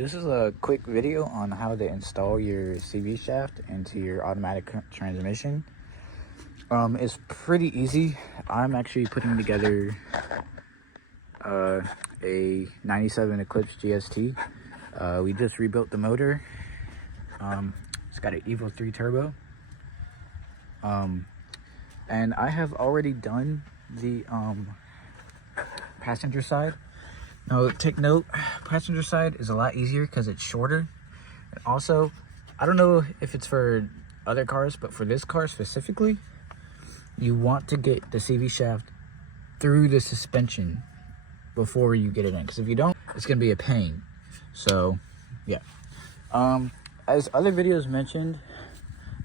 this is a quick video on how to install your CV shaft into your automatic transmission. It's pretty easy. I'm actually putting together a 97 Eclipse GST. We just rebuilt the motor. It's got an Evo 3 turbo. And I have already done the passenger side. Now take note, passenger side is a lot easier because it's shorter. And also, I don't know if it's for other cars, but for this car specifically, you want to get the CV shaft through the suspension before you get it in, because if you don't, it's gonna be a pain. So yeah, as other videos mentioned,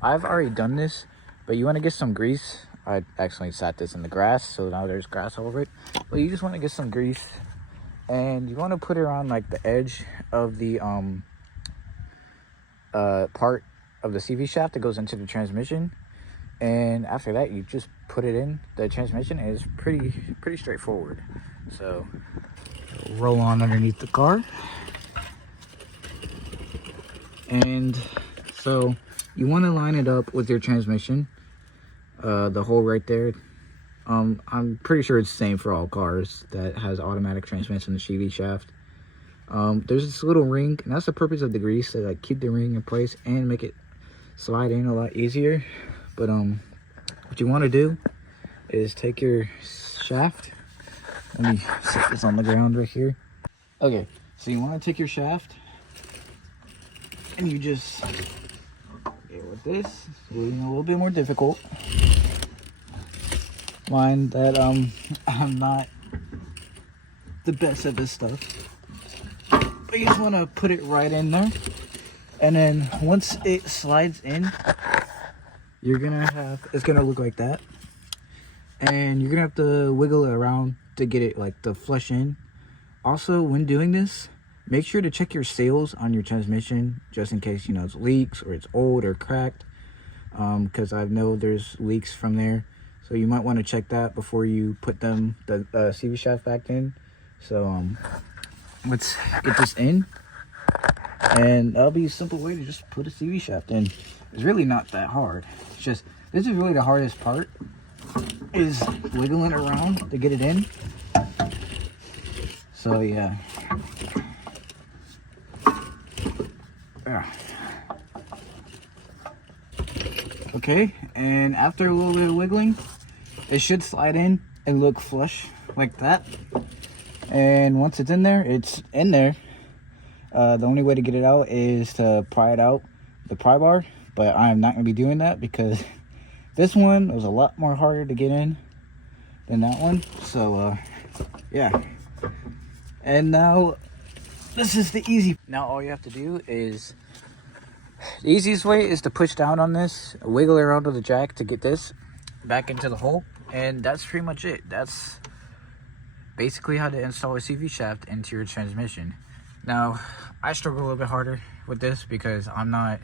I've already done this, but you want to get some grease. I accidentally sat this in the grass, so now there's grass all over it. But you just want to get some grease, and you want to put it around like the edge of the part of the CV shaft that goes into the transmission. And after that, you just put it in the transmission. Is pretty straightforward. So roll on underneath the car, and so you want to line it up with your transmission, the hole right there. I'm pretty sure it's the same for all cars that has automatic transmission in the CV shaft. There's this little ring, and that's the purpose of the grease, to like keep the ring in place and make it slide in a lot easier. But what you want to do is take your shaft. Let me set this on the ground right here. Okay, so you want to take your shaft, and you just with this, it's a little bit more difficult. Mind that I'm not the best at this stuff, but you just want to put it right in there, and then once it slides in, it's gonna look like that, and you're gonna have to wiggle it around to get it like to flush in. Also, when doing this, make sure to check your seals on your transmission, just in case, you know, it's leaks or it's old or cracked, because I know there's leaks from there. So you might want to check that before you put the CV shaft back in. So let's get this in, and that'll be a simple way to just put a CV shaft in. It's really not that hard. It's just, this is really the hardest part, is wiggling it around to get it in. So yeah. Okay, and after a little bit of wiggling, it should slide in and look flush like that. And once it's in there, it's in there. The only way to get it out is to pry it out, the pry bar, but I'm not going to be doing that because this one was a lot more harder to get in than that one. So yeah, and now this is the easy. Now all you have to do is, the easiest way is to push down on this, wiggle it around with the jack to get this back into the hole, and that's pretty much it. That's basically how to install a CV shaft into your transmission. Now, I struggle a little bit harder with this because I'm not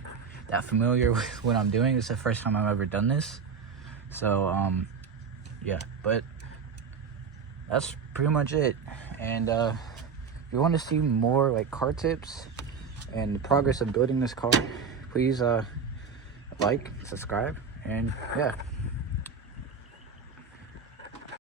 that familiar with what I'm doing. It's the first time I've ever done this. So, yeah, but that's pretty much it. And if you want to see more like car tips and the progress of building this car, please like, subscribe, and yeah.